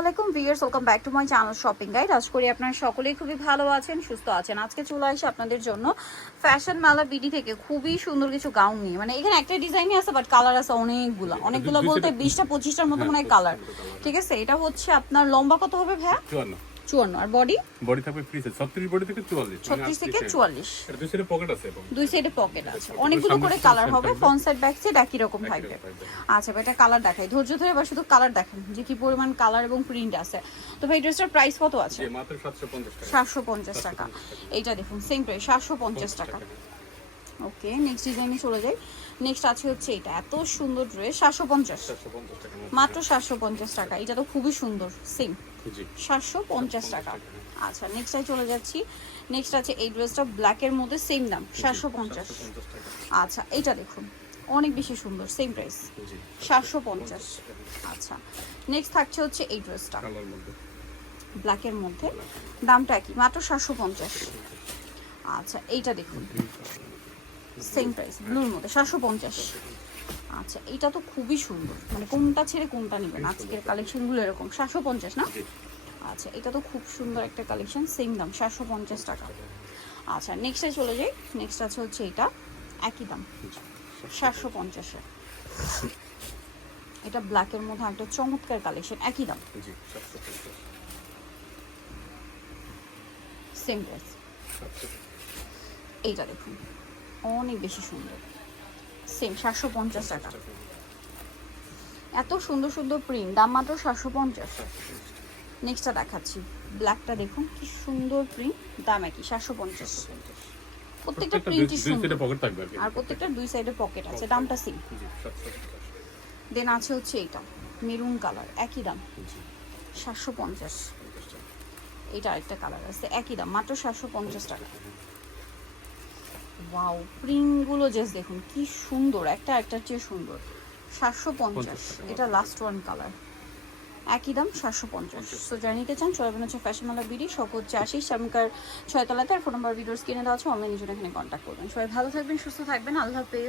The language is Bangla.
আলাইকুম viewers welcome back to my channel shopping guide আজ করি আপনারা সকলেই খুবই ভালো আছেন সুস্থ আছেন। আজকে চলে আসি আপনাদের জন্য ফ্যাশন মেলা বিডি থেকে। খুবই সুন্দর কিছু গাউন নিয়ে। মানে এখানে একটা ডিজাইনই আছে বাট কালার আছে অনেকগুলো। অনেকগুলো বলতে বিশটা পঁচিশটার মতো মনে হয় কালার ঠিক আছে? এটা হচ্ছে আপনার লম্বা কত হবে ভাইয়া? চুয়ান্ন। চুয়ান্ন আর বডি বডি থাকবে ফ্রি সাইজ ছত্রিশ বডি থেকে চুয়াল্লিশ। মানে ছত্রিশ থেকে চুয়াল্লিশ। এটা দুই সাইডে পকেট আছে এবং দুই সাইডে পকেট আছে। অনেকগুলো করে কালার হবে ফ্রন্ট সাইড ব্যাক সাইড একই রকম থাকবে। আচ্ছা ভাই এটা কালার দেখাই। ধৈর্য ধরে বা শুধু কালার দেখেন যে কি পরিমাণ কালার এবং প্রিন্ট আছে। তো ভাই ড্রেসটার প্রাইস কত আছে? মাত্র সাতশো পঞ্চাশ টাকা। সাতশো পঞ্চাশ টাকা। এইটা দেখুন সেম প্রাইস সাতশো পঞ্চাশ টাকা। ওকে নেক্সট ডিজাইনে চলে যাই। নেক্সট আছে হচ্ছে এটা এত সুন্দর ড্রেস সাতশো পঞ্চাশ। সাতশো পঞ্চাশ টাকা। মাত্র সাতশো পঞ্চাশ টাকা। এটা তো খুবই সুন্দর সেম সাতশো পঞ্চাশ টাকা। আচ্ছা নেক্সটে চলে যাচ্ছি। নেক্সট আছে এই ড্রেসটা ব্ল্যাকের মধ্যে সেম দাম সাতশো পঞ্চাশ। আচ্ছা এইটা দেখুন অনেক বেশি সুন্দর সেম প্রাইস সাতশো পঞ্চাশ। আচ্ছা নেক্সট থাকছে হচ্ছে এই ড্রেসটা। ব্ল্যাকের মধ্যে। দামটা কি মাত্র সাতশো পঞ্চাশ। আচ্ছা এইটা দেখুন। সেম প্রাইস ব্লুর মধ্যে সাতশো পঞ্চাশ। আচ্ছা এইটা তো খুবই সুন্দর। মানে কোনটা ছেড়ে কোনটা নেবেন? আজকের কালেকশনগুলো এরকম। সাতশো পঞ্চাশ না? আচ্ছা এটা তো খুব সুন্দর একটা কালেকশন সেম দাম সাতশো পঞ্চাশ টাকা। আচ্ছা নেক্সটে চলে যাই। নেক্সট আছে হচ্ছে এটা। একই দাম। সাতশো পঞ্চাশে। এটা ব্ল্যাকের মধ্যে একটা চমৎকার কালেকশন একই দাম। সেম সাতশো এইটা দেখুন। অনেক বেশি সুন্দর। সেম সাতশো পঞ্চাশ টাকা। এত সুন্দর সুন্দর প্রিন্ট দাম মাত্র সাতশো পঞ্চাশ। নেক্সটটা দেখাচ্ছি। ব্ল্যাকটা দেখুন কি সুন্দর প্রিন্ট দাম একই সাতশো পঞ্চাশ। প্রত্যেকটা প্রিন্টই সুন্দর। আর প্রত্যেকটা দুই সাইডে পকেট আছে দামটা সেম দেন আছে হচ্ছে এইটা মেরুন কালার একই দাম। সাতশো পঞ্চাশ। এটা আরেকটা কালার আছে একই দাম মাত্র সাতশো পঞ্চাশ টাকা। ওয়াও প্রিন্টগুলো জাস্ট দেখুন কি সুন্দর একটা একটার চেয়ে সুন্দর। সাতশো পঞ্চাশ এটা লাস্ট ওয়ান কালার একই দাম সাতশো পঞ্চাশ। সো যারা নিতে চান চলবেন হচ্ছে ফ্যাশনওয়ালা বিডি সব হচ্ছে আশিস সামকার ছয়তলাতে আর ফোন নম্বর ভিডিও কিনে দেওয়া আছে অনলাইনে জন্য এখানে কন্ট্যাক্ট করবেন। সবাই ভালো থাকবেন সুস্থ থাকবেন আল্লাহ হাফেজ।